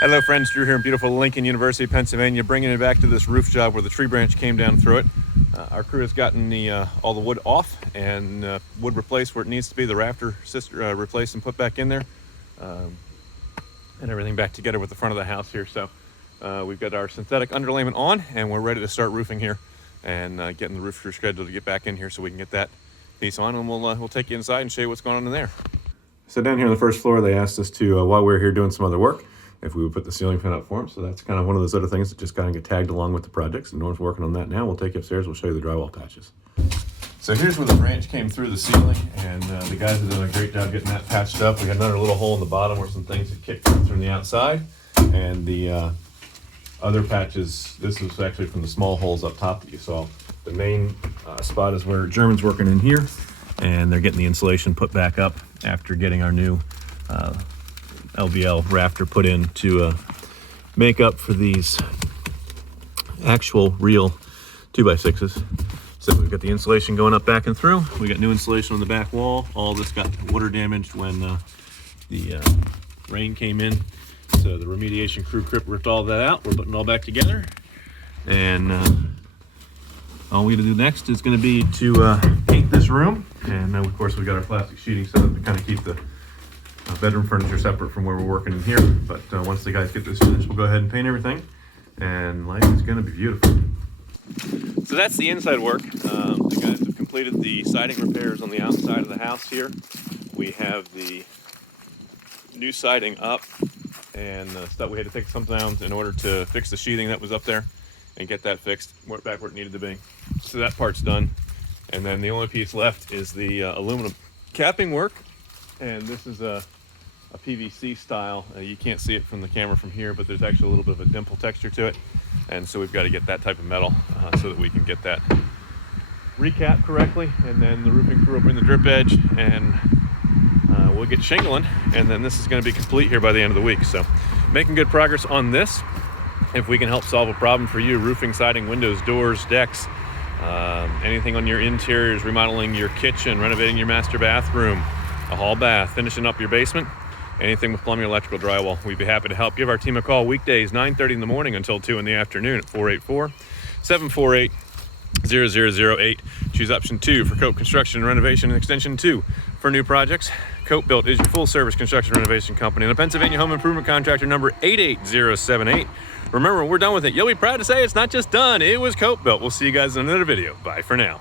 Hello friends, Drew here in beautiful Lincoln University, Pennsylvania, bringing it back to this roof job where the tree branch came down through it. Our crew has gotten all the wood off and wood replaced where it needs to be, the rafter replaced and put back in there, and everything back together with the front of the house here. So we've got our synthetic underlayment on and we're ready to start roofing here and getting the roof crew scheduled to get back in here so we can get that piece on, and we'll take you inside and show you what's going on in there. So down here on the first floor, they asked us to, while we were here doing some other work, if we would put the ceiling fan up for them. So that's kind of one of those other things that just kind of get tagged along with the projects. And Norm's working on that now. We'll take you upstairs. We'll show you the drywall patches. So here's where the branch came through the ceiling, and the guys have done a great job getting that patched up. We had another little hole in the bottom where some things had kicked through from the outside. And the other patches, this was actually from the small holes up top that you saw. The main spot is where German's working in here, and they're getting the insulation put back up after getting our new LVL rafter put in to make up for these actual real 2x6s. So we've got the insulation going up back and through. We got new insulation on the back wall. All this got water damaged when the rain came in. So the remediation crew ripped all that out. We're putting it all back together. And all we gotta do next is gonna be to paint this room. And of course we got our plastic sheeting set up to kind of keep the bedroom furniture separate from where we're working in here. But once the guys get this finished, we'll go ahead and paint everything, and life is going to be beautiful. So that's the inside work. The guys have completed the siding repairs on the outside of the house here. We have the new siding up, and stuff we had to take some down in order to fix the sheathing that was up there and get that fixed back where it needed to be. So that part's done, and then the only piece left is the aluminum capping work. And this is a PVC style. You can't see it from the camera from here, but there's actually a little bit of a dimple texture to it. And so we've got to get that type of metal so that we can get that recapped correctly. And then the roofing crew will bring the drip edge, and we'll get shingling. And then this is going to be complete here by the end of the week. So making good progress on this. If we can help solve a problem for you, roofing, siding, windows, doors, decks, anything on your interiors, remodeling your kitchen, renovating your master bathroom, a hall bath, finishing up your basement, anything with plumbing, electrical, drywall, we'd be happy to help. Give our team a call weekdays 9:30 in the morning until 2 in the afternoon at 484-748-0008. Choose option 2 for Cope Construction and Renovation, and extension 2 for new projects. Cope Built is your full service construction renovation company and a Pennsylvania home improvement contractor number 88078. Remember, when we're done with it, you'll be proud to say it's not just done, it was Cope Built. We'll see you guys in another video. Bye for now.